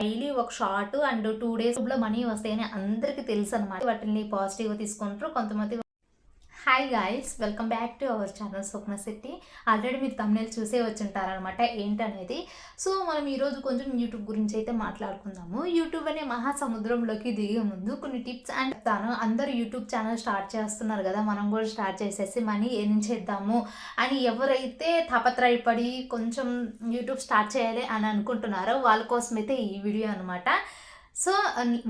Daily ఒక short and two డేస్లో money వస్తాయని అందరికీ తెలుసు అనమాట వాటిని పాజిటివ్గా తీసుకుంటారు. కొంతమంది hi guys welcome back to our channel Swapna Shetty already మీరు తమ్నేల్ చూసే వచ్చుంటారనమాట ఏంటనేది. సో మనం ఈరోజు కొంచెం యూట్యూబ్ గురించి అయితే మాట్లాడుకుందాము. యూట్యూబ్ అనే మహాసముద్రంలోకి దిగే ముందు కొన్ని టిప్స్ అండ్ చెప్తాను అందరూ యూట్యూబ్ ఛానల్ స్టార్ట్ చేస్తున్నారు కదా మనం కూడా స్టార్ట్ చేసేసి మనీ ఏం చేద్దాము అని ఎవరైతే తపత్రయపడి కొంచెం యూట్యూబ్ స్టార్ట్ చేయాలి అని అనుకుంటున్నారో వాళ్ళ కోసం అయితే ఈ వీడియో అనమాట సో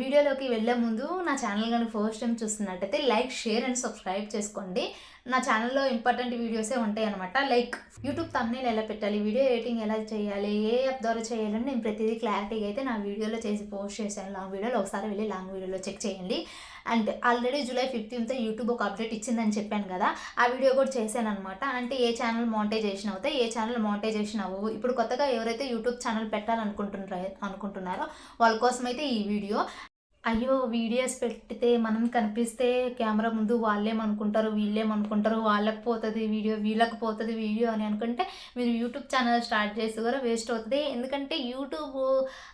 వీడియోలోకి వెళ్ళే ముందు నా ఛానల్ కానీ ఫస్ట్ టైం చూస్తున్నట్టయితే లైక్ షేర్ అండ్ సబ్స్క్రైబ్ చేసుకోండి. నా ఛానల్లో ఇంపార్టెంట్ వీడియోసే ఉంటాయి అనమాట లైక్ యూట్యూబ్ తమ్నేల్ ఎలా పెట్టాలి వీడియో ఎడిటింగ్ ఎలా చేయాలి ఏ యాప్ ద్వారా చేయాలని నేను ప్రతిదీ క్లారిటీగా అయితే నా వీడియోలో చేసి పోస్ట్ చేశాను. లాంగ్ వీడియోలో ఒకసారి వెళ్ళి లాంగ్ వీడియోలో చెక్ చేయండి. And already July fifteenth YouTube ఒక అప్డేట్ ఇచ్చిందని చెప్పాను కదా ఆ వీడియో కూడా చేశాను అనమాట అంటే ఏ ఛానల్ మోనిటైజేషన్ అవుతాయి ఏ ఛానల్ మోనిటైజేషన్ అవ్వవు. ఇప్పుడు కొత్తగా ఎవరైతే యూట్యూబ్ ఛానల్ పెట్టాలనుకుంటున్నారో అనుకుంటున్నారో వాళ్ళ కోసం అయితే ఈ వీడియో అయ్యో వీడియోస్ పెడితే మనం కనిపిస్తే కెమెరా ముందు వాళ్ళేమనుకుంటారు వీళ్ళేమనుకుంటారు వాళ్ళకి పోతుంది వీడియో వీళ్ళకి పోతుంది వీడియో అని అనుకుంటే మీరు యూట్యూబ్ ఛానల్ స్టార్ట్ చేసి కూడా వేస్ట్ అవుతుంది. ఎందుకంటే యూట్యూబ్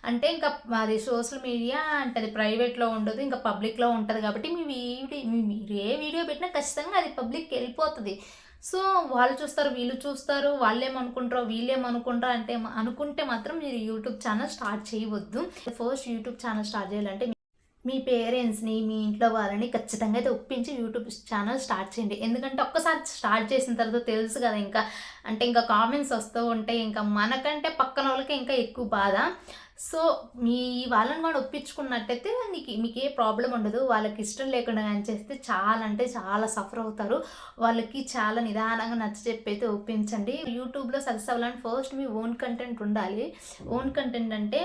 అంటే ఇంకా అది సోషల్ మీడియా అంటే అది ప్రైవేట్లో ఉండదు ఇంకా పబ్లిక్లో ఉంటుంది కాబట్టి మీ వీడియో మీ- మీరు ఏ వీడియో పెట్టినా ఖచ్చితంగా అది పబ్లిక్కి వెళ్ళిపోతుంది. సో వాళ్ళు చూస్తారు వీళ్ళు చూస్తారు వాళ్ళేమనుకుంటారో వీళ్ళేమనుకుంటారో అంటే అనుకుంటే మాత్రం మీరు యూట్యూబ్ ఛానల్ స్టార్ట్ చేయవద్దు. ఫస్ట్ యూట్యూబ్ ఛానల్ స్టార్ట్ చేయాలంటే మీ పేరెంట్స్ని మీ ఇంట్లో వాళ్ళని ఖచ్చితంగా అయితే ఒప్పించి యూట్యూబ్ ఛానల్ స్టార్ట్ చేయండి. ఎందుకంటే ఒక్కసారి స్టార్ట్ చేసిన తర్వాత తెలుసు కదా ఇంకా. అంటే ఇంకా కామెంట్స్ వస్తూ ఉంటాయి. ఇంకా మనకంటే పక్కన వాళ్ళకి ఇంకా ఎక్కువ బాధ. సో మీ వాళ్ళని కూడా ఒప్పించుకున్నట్టయితే నీకు మీకు ఏ ప్రాబ్లం ఉండదు. వాళ్ళకి ఇష్టం లేకుండా కానీ చేస్తే చాలా అంటే చాలా సఫర్ అవుతారు. వాళ్ళకి చాలా నిదానంగా నచ్చ చెప్పి అయితే ఒప్పించండి. యూట్యూబ్లో సక్సెస్ అవ్వాలని ఫస్ట్ మీ ఓన్ కంటెంట్ ఉండాలి. ఓన్ కంటెంట్ అంటే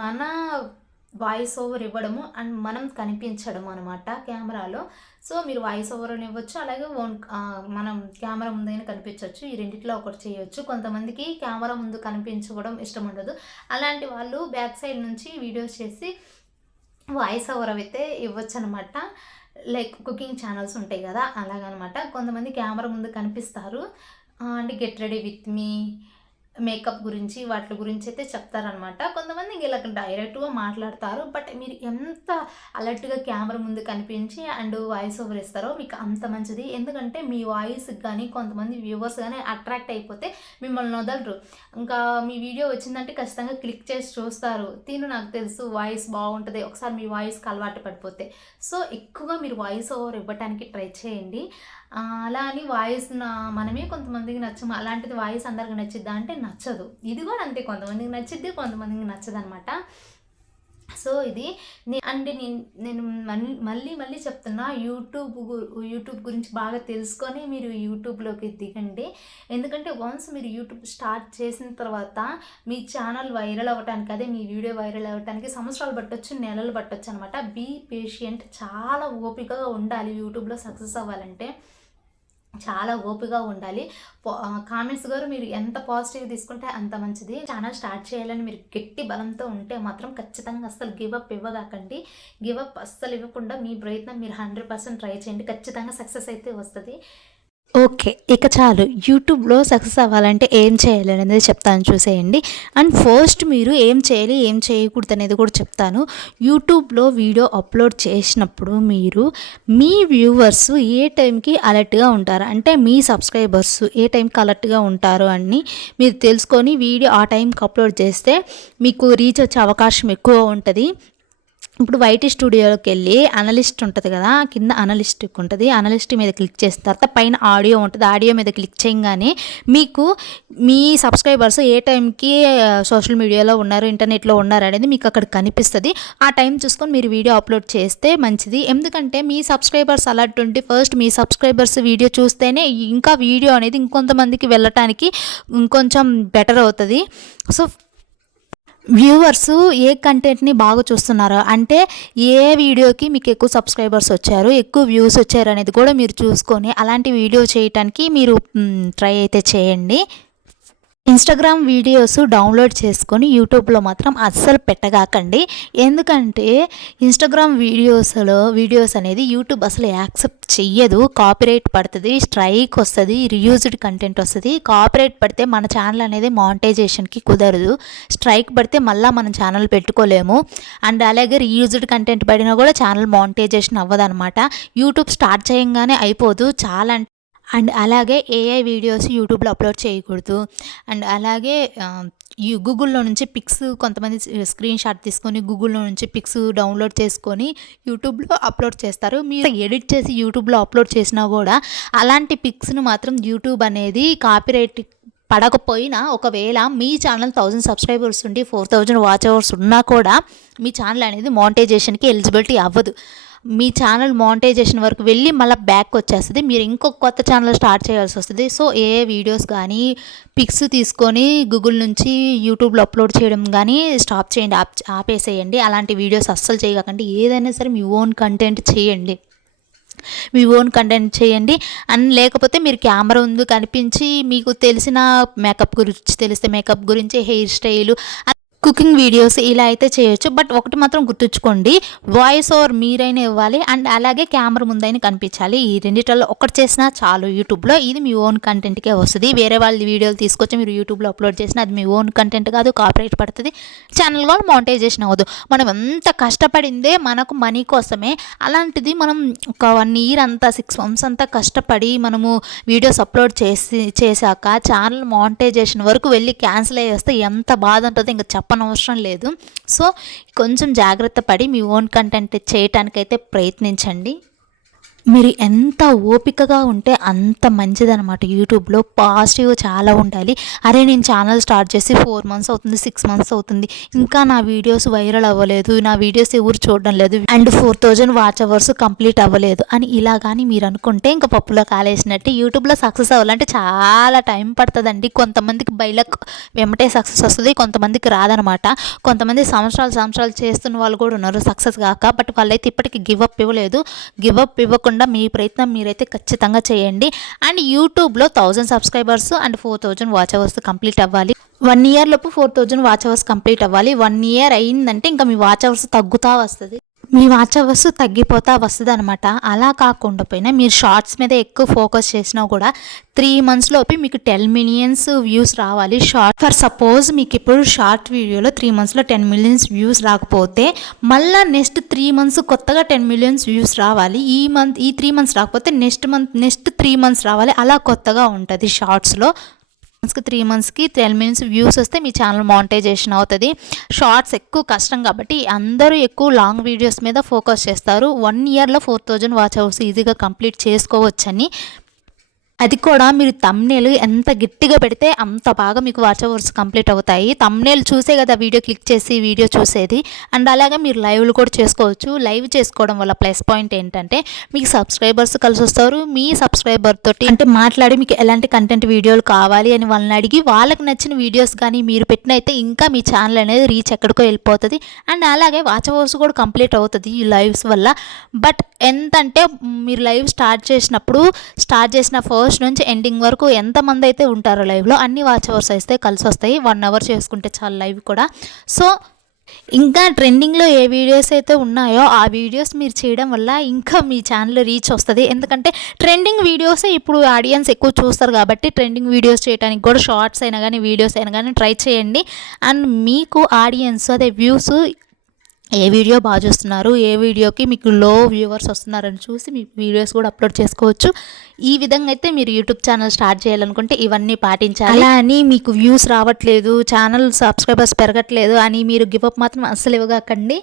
మన వాయిస్ ఓవర్ ఇవ్వడము అండ్ మనం కనిపించడం అనమాట కెమెరాలో సో మీరు వాయిస్ ఓవర్ అని ఇవ్వచ్చు. అలాగే ఓన్ మనం కెమెరా ముందైనా కనిపించవచ్చు. ఈ రెండిట్లో ఒకటి చేయొచ్చు. కొంతమందికి కెమెరా ముందు కనిపించుకోవడం ఇష్టం ఉండదు. అలాంటి వాళ్ళు బ్యాక్ సైడ్ నుంచి వీడియోస్ చేసి వాయిస్ ఓవర్ అయితే ఇవ్వచ్చు అనమాట లైక్ కుకింగ్ ఛానల్స్ ఉంటాయి కదా అలాగనమాట. కొంతమంది కెమెరా ముందు కనిపిస్తారు. అండ్ గెట్ రెడీ విత్ మీ మేకప్ గురించి వాటి గురించి అయితే చెప్తారనమాట కొంతమంది ఇలా డైరెక్ట్గా మాట్లాడతారు. బట్ మీరు ఎంత అలర్ట్గా కెమెరా ముందు కనిపించి అండ్ వాయిస్ ఓవర్ ఇస్తారో మీకు అంత మంచిది. ఎందుకంటే మీ వాయిస్ కానీ కొంతమంది వ్యూవర్స్ కానీ అట్రాక్ట్ అయిపోతే మిమ్మల్ని వదలరు. ఇంకా మీ వీడియో వచ్చిందంటే ఖచ్చితంగా క్లిక్ చేసి చూస్తారు. తిను నాకు తెలుసు వాయిస్ బాగుంటుంది. ఒకసారి మీ వాయిస్కి అలవాటు పడిపోతే. సో ఎక్కువగా మీరు వాయిస్ ఓవర్ ఇవ్వడానికి ట్రై చేయండి. అలా అని వాయిస్ మనమే కొంతమందికి నచ్చము. అలాంటిది వాయిస్ అందరికి నచ్చిద్దా అంటే నచ్చదు. ఇది కూడా అంతే కొంతమందికి నచ్చిద్ది కొంతమందికి నచ్చదు అనమాట సో ఇది నే- అంటే నేను నేను మళ్ళీ మళ్ళీ చెప్తున్నా యూట్యూబ్ గు- యూట్యూబ్ గురించి బాగా తెలుసుకొని మీరు యూట్యూబ్లోకి దిగండి. ఎందుకంటే వన్స్ మీరు యూట్యూబ్ స్టార్ట్ చేసిన తర్వాత మీ ఛానల్ వైరల్ అవ్వటానికి అదే మీ వీడియో వైరల్ అవ్వటానికి సంవత్సరాలు పట్టొచ్చు నెలలు పట్టొచ్చు అనమాట బీ పేషియంట్ చాలా ఓపికగా ఉండాలి యూట్యూబ్లో సక్సెస్ అవ్వాలంటే. చాలా ఓపిగా ఉండాలి. కామెంట్స్ గారు మీరు ఎంత పాజిటివ్ తీసుకుంటే అంత మంచిది. ఛానల్ స్టార్ట్ చేయాలని మీరు గట్టి బలంతో ఉంటే మాత్రం ఖచ్చితంగా అస్సలు గివప్ ఇవ్వగాకండి గివ్ అప్ అస్సలు ఇవ్వకుండా మీ ప్రయత్నం మీరు హండ్రెడ్ పర్సెంట్ ట్రై చేయండి. ఖచ్చితంగా సక్సెస్ అయితే వస్తుంది. ఓకే ఇక చాలు. యూట్యూబ్లో సక్సెస్ అవ్వాలంటే ఏం చేయాలి అనేది చెప్తాను చూసేయండి. అండ్ ఫస్ట్ మీరు ఏం చేయాలి ఏం చేయకూడదు అనేది కూడా చెప్తాను. యూట్యూబ్లో వీడియో అప్లోడ్ చేసినప్పుడు మీరు మీ వ్యూవర్స్ ఏ టైంకి అలర్ట్గా ఉంటారు? అంటే మీ సబ్స్క్రైబర్స్ ఏ టైంకి అలర్ట్గా ఉంటారు అని మీరు తెలుసుకొని వీడియో ఆ టైంకి అప్లోడ్ చేస్తే మీకు రీచ్ వచ్చే అవకాశం ఎక్కువ ఉంటుంది. ఇప్పుడు వైటీ స్టూడియోలోకి వెళ్ళి అనలిస్ట్ ఉంటుంది కదా కింద అనలిస్ట్ ఉంటుంది. అనలిస్ట్ మీద క్లిక్ చేసిన తర్వాత పైన ఆడియో ఉంటుంది. ఆడియో మీద క్లిక్ చేయగానే మీకు మీ సబ్స్క్రైబర్స్ ఏ టైంకి సోషల్ మీడియాలో ఉన్నారు ఇంటర్నెట్లో ఉన్నారు అనేది మీకు అక్కడ కనిపిస్తుంది. ఆ టైం చూసుకొని మీరు వీడియో అప్లోడ్ చేస్తే మంచిది. ఎందుకంటే మీ సబ్స్క్రైబర్స్ అలర్ట్ ఉంటే ఫస్ట్ మీ సబ్స్క్రైబర్స్ వీడియో చూస్తేనే ఇంకా వీడియో అనేది ఇంకొంతమందికి వెళ్ళటానికి ఇంకొంచెం బెటర్ అవుతుంది. సో వ్యూవర్స్ ఏ కంటెంట్ని బాగా చూస్తున్నారో అంటే ఏ వీడియోకి మీకు ఎక్కువ సబ్స్క్రైబర్స్ వచ్చారు ఎక్కువ వ్యూస్ వచ్చారు అనేది కూడా మీరు చూసుకొని అలాంటి వీడియో చేయటానికి మీరు ట్రై అయితే చేయండి. ఇన్స్టాగ్రామ్ వీడియోస్ డౌన్లోడ్ చేసుకొని యూట్యూబ్లో మాత్రం అస్సలు పెట్టగాకండి. ఎందుకంటే ఇన్స్టాగ్రామ్ వీడియోస్లో వీడియోస్ అనేది యూట్యూబ్ అసలు యాక్సెప్ట్ చెయ్యదు. కాపీరైట్ పడుతుంది స్ట్రైక్ వస్తుంది రియూజ్డ్ కంటెంట్ వస్తుంది. కాపీరైట్ పడితే మన ఛానల్ అనేది మానిటైజేషన్కి కుదరదు. స్ట్రైక్ పడితే మళ్ళీ మనం ఛానల్ పెట్టుకోలేము. అండ్ అలాగే రీయూజ్డ్ కంటెంట్ పడినా కూడా ఛానల్ మానిటైజేషన్ అవ్వదన్నమాట. యూట్యూబ్ స్టార్ట్ చేయంగానే అయిపోదు. చాలా అంటే అండ్ అలాగే ఏఐ వీడియోస్ యూట్యూబ్లో అప్లోడ్ చేయకూడదు. అండ్ అలాగే ఈ గూగుల్లో నుంచి పిక్స్ కొంతమంది స్క్రీన్ షాట్ తీసుకొని గూగుల్లో నుంచి పిక్స్ డౌన్లోడ్ చేసుకొని యూట్యూబ్లో అప్లోడ్ చేస్తారు. మీరు ఎడిట్ చేసి యూట్యూబ్లో అప్లోడ్ చేసినా కూడా అలాంటి పిక్స్ను మాత్రం యూట్యూబ్ అనేది కాపీరైట్ పడకపోయినా ఒకవేళ మీ ఛానల్ థౌజండ్ సబ్స్క్రైబర్స్ ఉండి ఫోర్ థౌజండ్ వాచ్ అవర్స్ ఉన్నా కూడా మీ ఛానల్ అనేది మానిటైజేషన్కి ఎలిజిబిలిటీ అవ్వదు. మీ ఛానల్ మానిటైజేషన్ వరకు వెళ్ళి మళ్ళీ బ్యాక్ వచ్చేస్తుంది. మీరు ఇంకొక కొత్త ఛానల్ స్టార్ట్ చేయాల్సి వస్తుంది. సో ఏ వీడియోస్ కానీ పిక్స్ తీసుకొని గూగుల్ నుంచి యూట్యూబ్లో అప్లోడ్ చేయడం కానీ స్టాప్ చేయండి. ఆప్ ఆపేసేయండి. అలాంటి వీడియోస్ అస్సలు చేయకండి. ఏదైనా సరే మీ ఓన్ కంటెంట్ చేయండి. మీ ఓన్ కంటెంట్ చేయండి. అండ్ లేకపోతే మీరు కెమెరా ఉంది కనిపించి మీకు తెలిసిన మేకప్ గురించి తెలిస్తే మేకప్ గురించి హెయిర్ స్టైల్ కుకింగ్ వీడియోస్ ఇలా అయితే చేయొచ్చు. బట్ ఒకటి మాత్రం గుర్తుంచుకోండి వాయిస్ ఓవర్ మీరైనా ఇవ్వాలి అండ్ అలాగే కెమెరా ముందైనా కనిపించాలి. ఈ రెండిట్లో ఒకటి చేసినా చాలు యూట్యూబ్లో. ఇది మీ ఓన్ కంటెంట్కే వస్తుంది. వేరే వాళ్ళ వీడియోలు తీసుకొచ్చి మీరు యూట్యూబ్లో అప్లోడ్ చేసినా అది మీ ఓన్ కంటెంట్ కాదు కాపరేట్ పడుతుంది. ఛానల్ కూడా మానిటైజేషన్ అవ్వదు. మనం ఎంత కష్టపడిందే మనకు మనీ కోసమే. అలాంటిది మనం ఒక వన్ ఇయర్ అంతా సిక్స్ మంత్స్ అంతా కష్టపడి మనము వీడియోస్ అప్లోడ్ చేసి చేశాక ఛానల్ మానిటైజేషన్ వరకు వెళ్ళి క్యాన్సిల్ అయ్యేస్తే ఎంత బాధ ఉంటుందో ఇంకా చెప్పనవసరం లేదు. సో కొంచెం జాగ్రత్త పడి మీ ఓన్ కంటెంట్ చేయటానికైతే ప్రయత్నించండి. మీరు ఎంత ఓపికగా ఉంటే అంత మంచిదనమాట యూట్యూబ్లో పాజిటివ్ చాలా ఉండాలి అరే నేను ఛానల్ స్టార్ట్ చేసి ఫోర్ మంత్స్ అవుతుంది సిక్స్ మంత్స్ అవుతుంది. ఇంకా నా వీడియోస్ వైరల్ అవ్వలేదు నా వీడియోస్ ఎవరు చూడడం లేదు. And four thousand watch hours complete అవ్వలేదు అని ఇలా కానీ మీరు అనుకుంటే ఇంకా పప్పులో కాలేసినట్టు. యూట్యూబ్లో సక్సెస్ అవ్వాలంటే చాలా టైం పడుతుందండి. కొంతమందికి బయలకు వెంబటే సక్సెస్ వస్తుంది కొంతమందికి రాదనమాట కొంతమంది సంవత్సరాలు సంవత్సరాలు చేస్తున్న వాళ్ళు కూడా ఉన్నారు సక్సెస్ కాక బట్ వాళ్ళైతే ఇప్పటికి గివప్ ఇవ్వలేదు. గివప్ ఇవ్వకుండా తప్పకుండా మీ ప్రయత్నం మీరైతే ఖచ్చితంగా చేయండి. అండ్ యూట్యూబ్లో thousand subscribers and four thousand watch hours complete అవ్వాలి. వన్ ఇయర్ లోపు four thousand watch hours complete అవ్వాలి. వన్ ఇయర్ అయిందంటే ఇంకా మీ వాచ్ అవర్స్ తగ్గుతా వస్తుంది. మీ వాచ్ అవర్స్ తగ్గిపోతా వస్తుంది అనమాట అలా కాకుండా పోయినా మీరు షార్ట్స్ మీద ఎక్కువ ఫోకస్ చేసినా కూడా త్రీ మంత్స్లోపు మీకు టెన్ మిలియన్స్ వ్యూస్ రావాలి. షార్ట్ ఫర్ సపోజ్ మీకు ఇప్పుడు షార్ట్ వీడియోలో త్రీ మంత్స్లో టెన్ మిలియన్స్ వ్యూస్ రాకపోతే మళ్ళీ నెక్స్ట్ త్రీ మంత్స్ కొత్తగా టెన్ మిలియన్స్ వ్యూస్ రావాలి. ఈ మంత్ ఈ త్రీ మంత్స్ రాకపోతే next month next three months రావాలి. అలా కొత్తగా ఉంటుంది షార్ట్స్లో. మంత్స్కి త్రీ మంత్స్కి ట్వెల్వ్ మినిట్స్ వ్యూస్ వస్తే మీ ఛానల్ మానిటైజేషన్ అవుతుంది. షార్ట్స్ ఎక్కువ కష్టం కాబట్టి అందరూ ఎక్కువ లాంగ్ వీడియోస్ మీద ఫోకస్ చేస్తారు. వన్ ఇయర్లో ఫోర్ థౌజండ్ వాచ్ అవర్స్ ఈజీగా కంప్లీట్ చేసుకోవచ్చని. అది కూడా మీరు తమ్నేలు ఎంత గట్టిగా పెడితే అంత బాగా మీకు వాచ్ అవర్స్ కంప్లీట్ అవుతాయి. తమ్నేల్ చూసే కదా వీడియో క్లిక్ చేసి వీడియో చూసేది. అండ్ అలాగే మీరు లైవ్లు కూడా చేసుకోవచ్చు. లైవ్ చేసుకోవడం వల్ల ప్లస్ పాయింట్ ఏంటంటే మీకు సబ్స్క్రైబర్స్ కలిసి వస్తారు. మీ సబ్స్క్రైబర్ తోటి అంటే మాట్లాడి మీకు ఎలాంటి కంటెంట్ వీడియోలు కావాలి అని వాళ్ళని అడిగి వాళ్ళకి నచ్చిన వీడియోస్ కానీ మీరు పెట్టిన అయితే ఇంకా మీ ఛానల్ అనేది రీచ్ ఎక్కడికో వెళ్ళిపోతుంది. అండ్ అలాగే వాచ్ అవర్స్ కూడా కంప్లీట్ అవుతుంది ఈ లైవ్స్ వల్ల. బట్ ఎంతంటే మీరు లైవ్ స్టార్ట్ చేసినప్పుడు స్టార్ట్ చేసిన ఫస్ట్ ఫస్ట్ నుంచి ఎండింగ్ వరకు ఎంతమంది అయితే ఉంటారో లైవ్లో అన్ని వాచ్ అవర్స్ అయితే కలిసి వస్తాయి. వన్ అవర్ చేసుకుంటే చాలు లైవ్ కూడా. సో ఇంకా ట్రెండింగ్లో ఏ వీడియోస్ అయితే ఉన్నాయో ఆ వీడియోస్ మీరు చేయడం వల్ల ఇంకా మీ ఛానల్ రీచ్ వస్తుంది. ఎందుకంటే ట్రెండింగ్ వీడియోసే ఇప్పుడు ఆడియన్స్ ఎక్కువ చూస్తారు కాబట్టి ట్రెండింగ్ వీడియోస్ చేయడానికి కూడా షార్ట్స్ అయినా కానీ వీడియోస్ అయినా కానీ ట్రై చేయండి. అండ్ మీకు ఆడియన్స్ అదే వ్యూస్ ఏ వీడియో బాగా చూస్తున్నారు ఏ వీడియోకి మీకు లో వ్యూవర్స్ వస్తున్నారని చూసి మీ వీడియోస్ కూడా అప్లోడ్ చేసుకోవచ్చు. ఈ విధంగా అయితే మీరు యూట్యూబ్ ఛానల్ స్టార్ట్ చేయాలనుకుంటే ఇవన్నీ పాటించాలి. అలా అని మీకు వ్యూస్ రావట్లేదు ఛానల్ సబ్స్క్రైబర్స్ పెరగట్లేదు అని మీరు గివప్ మాత్రం అస్సలు ఇవ్వగాకండి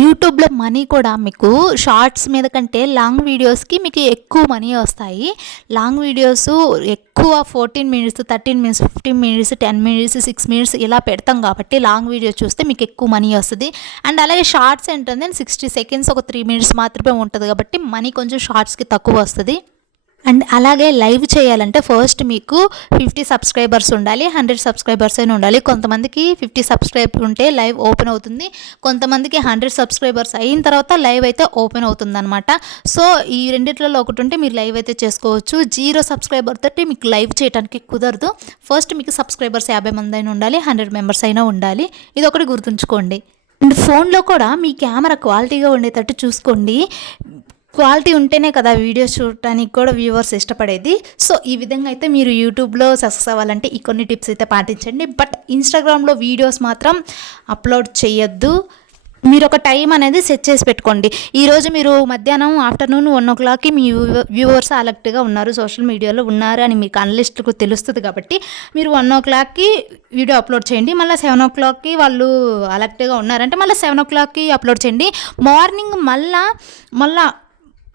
యూట్యూబ్లో మనీ కూడా మీకు షార్ట్స్ మీద కంటే లాంగ్ వీడియోస్కి మీకు ఎక్కువ మనీ వస్తాయి. లాంగ్ వీడియోస్ ఎక్కువ fourteen minutes thirteen minutes fifteen minutes ten minutes six minutes ఇలా పెడతాం కాబట్టి లాంగ్ వీడియోస్ చూస్తే మీకు ఎక్కువ మనీ వస్తుంది. అండ్ అలాగే షార్ట్స్ ఏంటంటే సిక్స్టీ సెకండ్స్ ఒక త్రీ మినిట్స్ మాత్రమే ఉంటుంది కాబట్టి మనీ కొంచెం షార్ట్స్కి తక్కువ వస్తుంది. అండ్ అలాగే లైవ్ చేయాలంటే ఫస్ట్ మీకు ఫిఫ్టీ సబ్స్క్రైబర్స్ ఉండాలి హండ్రెడ్ సబ్స్క్రైబర్స్ అయినా ఉండాలి. కొంతమందికి ఫిఫ్టీ సబ్స్క్రైబ్ ఉంటే లైవ్ ఓపెన్ అవుతుంది. కొంతమందికి హండ్రెడ్ సబ్స్క్రైబర్స్ అయిన తర్వాత లైవ్ అయితే ఓపెన్ అవుతుందన్నమాట. సో ఈ రెండిట్లలో ఒకటి ఉంటే మీరు లైవ్ అయితే చేసుకోవచ్చు. జీరో సబ్స్క్రైబర్ తోటి మీకు లైవ్ చేయడానికి కుదరదు. ఫస్ట్ మీకు సబ్స్క్రైబర్స్ యాభై మంది అయినా ఉండాలి హండ్రెడ్ మెంబర్స్ అయినా ఉండాలి. ఇది ఒకటి గుర్తుంచుకోండి. అండ్ ఫోన్లో కూడా మీ కెమెరా క్వాలిటీగా ఉండేటట్టు చూసుకోండి. క్వాలిటీ ఉంటేనే కదా వీడియోస్ చూడటానికి కూడా వ్యూవర్స్ ఇష్టపడేది. సో ఈ విధంగా అయితే మీరు యూట్యూబ్లో సక్సెస్ అవ్వాలంటే ఈ కొన్ని టిప్స్ అయితే పాటించండి. బట్ ఇన్స్టాగ్రామ్లో వీడియోస్ మాత్రం అప్లోడ్ చేయొద్దు. మీరు ఒక టైం అనేది సెట్ చేసి పెట్టుకోండి. ఈరోజు మీరు మధ్యాహ్నం ఆఫ్టర్నూన్ వన్ ఓ క్లాక్కి మీ వ్యూవర్స్ అలర్ట్గా ఉన్నారు సోషల్ మీడియాలో ఉన్నారు అని మీకు అనలిస్టులకు తెలుస్తుంది కాబట్టి మీరు వన్ ఓ క్లాక్కి వీడియో అప్లోడ్ చేయండి. మళ్ళీ సెవెన్ ఓ క్లాక్కి వాళ్ళు అలర్ట్గా ఉన్నారంటే మళ్ళీ సెవెన్ ఓ క్లాక్కి అప్లోడ్ చేయండి. మార్నింగ్ మళ్ళా మళ్ళీ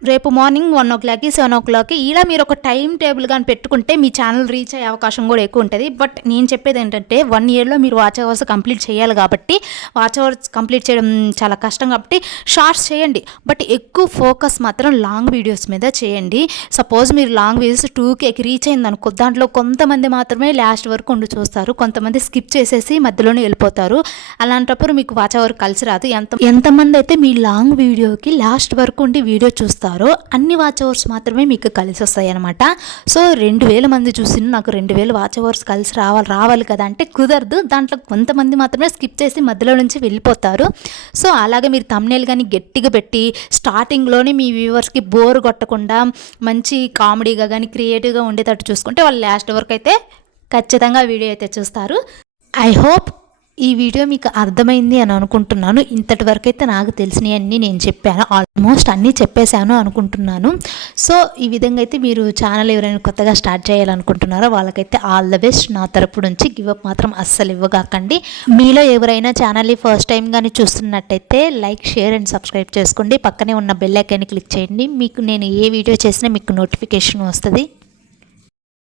రేపు మార్నింగ్ వన్ ఓ క్లాక్కి సెవెన్ ఓ క్లాక్కి ఇలా మీరు ఒక టైం టేబుల్ కానీ పెట్టుకుంటే మీ ఛానల్ రీచ్ అయ్యే అవకాశం కూడా ఎక్కువ ఉంటుంది. బట్ నేను చెప్పేది ఏంటంటే వన్ ఇయర్లో మీరు వాచ్ అవర్స్ కంప్లీట్ చేయాలి కాబట్టి వాచ్ అవర్స్ కంప్లీట్ చేయడం చాలా కష్టం కాబట్టి షార్ట్స్ చేయండి. బట్ ఎక్కువ ఫోకస్ మాత్రం లాంగ్ వీడియోస్ మీద చేయండి. సపోజ్ మీరు లాంగ్ వీడియోస్ టూ కేకి రీచ్ అయింది అనుకో దాంట్లో కొంతమంది మాత్రమే లాస్ట్ వరకు ఉండి చూస్తారు. కొంతమంది స్కిప్ చేసేసి మధ్యలోనే వెళ్ళిపోతారు. అలాంటప్పుడు మీకు వాచ్ అవర్ కలిసి రాదు. ఎంత ఎంతమంది అయితే మీ లాంగ్ వీడియోకి లాస్ట్ వరకు ఉండి వీడియో చూస్తారు అన్ని వాచ్ అవర్స్ మాత్రమే మీకు కలిసి వస్తాయి అనమాట సో రెండు వేల మంది చూసిన నాకు రెండు వేల వాచ్ అవర్స్ కలిసి రావాలి రావాలి కదా అంటే కుదరదు. దాంట్లో కొంతమంది మాత్రమే స్కిప్ చేసి మధ్యలో నుంచి వెళ్ళిపోతారు. సో అలాగే మీరు తమ్నేల్ కానీ గట్టిగా పెట్టి స్టార్టింగ్లోనే మీ వ్యూవర్స్కి బోర్ కొట్టకుండా మంచి కామెడీగా కానీ క్రియేటివ్గా ఉండేటట్టు చూసుకుంటే వాళ్ళు లాస్ట్ వరకు అయితే ఖచ్చితంగా వీడియో అయితే చూస్తారు. ఐ హోప్ ఈ వీడియో మీకు అర్థమైంది అని అనుకుంటున్నాను. ఇంతటి వరకు అయితే నాకు తెలిసినవన్నీ నేను చెప్పాను. ఆల్మోస్ట్ అన్నీ చెప్పేశాను అనుకుంటున్నాను. సో ఈ విధంగా అయితే మీరు ఛానల్ ఎవరైనా కొత్తగా స్టార్ట్ చేయాలనుకుంటున్నారో వాళ్ళకైతే ఆల్ ద బెస్ట్ నా తరపు నుంచి గివప్ మాత్రం అస్సలు ఇవ్వగాకండి. మీలో ఎవరైనా ఛానల్ని ఫస్ట్ టైం కానీ చూస్తున్నట్టయితే లైక్ షేర్ అండ్ సబ్స్క్రైబ్ చేసుకోండి. పక్కనే ఉన్న బెల్ ఐకాన్ని క్లిక్ చేయండి. మీకు నేను ఏ వీడియో చేసినా మీకు నోటిఫికేషన్ వస్తుంది.